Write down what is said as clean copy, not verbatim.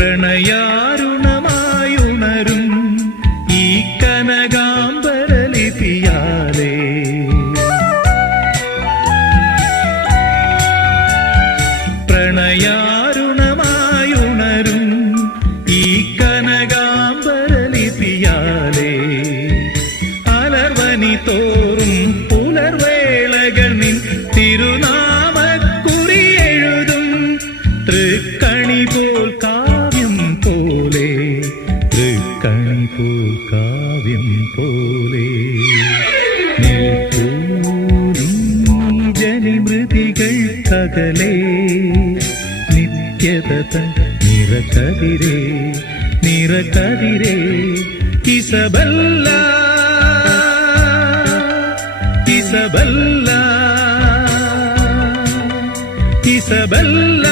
പ്രണയാരുണമായുണരും ഈ കനകാംബരലിപിയാലേ പ്രണയാരുണമായുണരും ഈ കനകാംബരലിപിയാലേ അലർവനി തോറും പുലർവേളകൾ നിൻ തിരുനാമക്കുറി എഴുതും തൃക്കണി പോൽ കാവ്യം പോലെ തൃക്കണി പോൽ കാവ്യം പോലെ ജനിമൃതികൾക്കകലേ നിത്യത നിറകതിരേ നിറകതിരേ ഇസബല്ല ഇസബല്ല ഇസബല്ല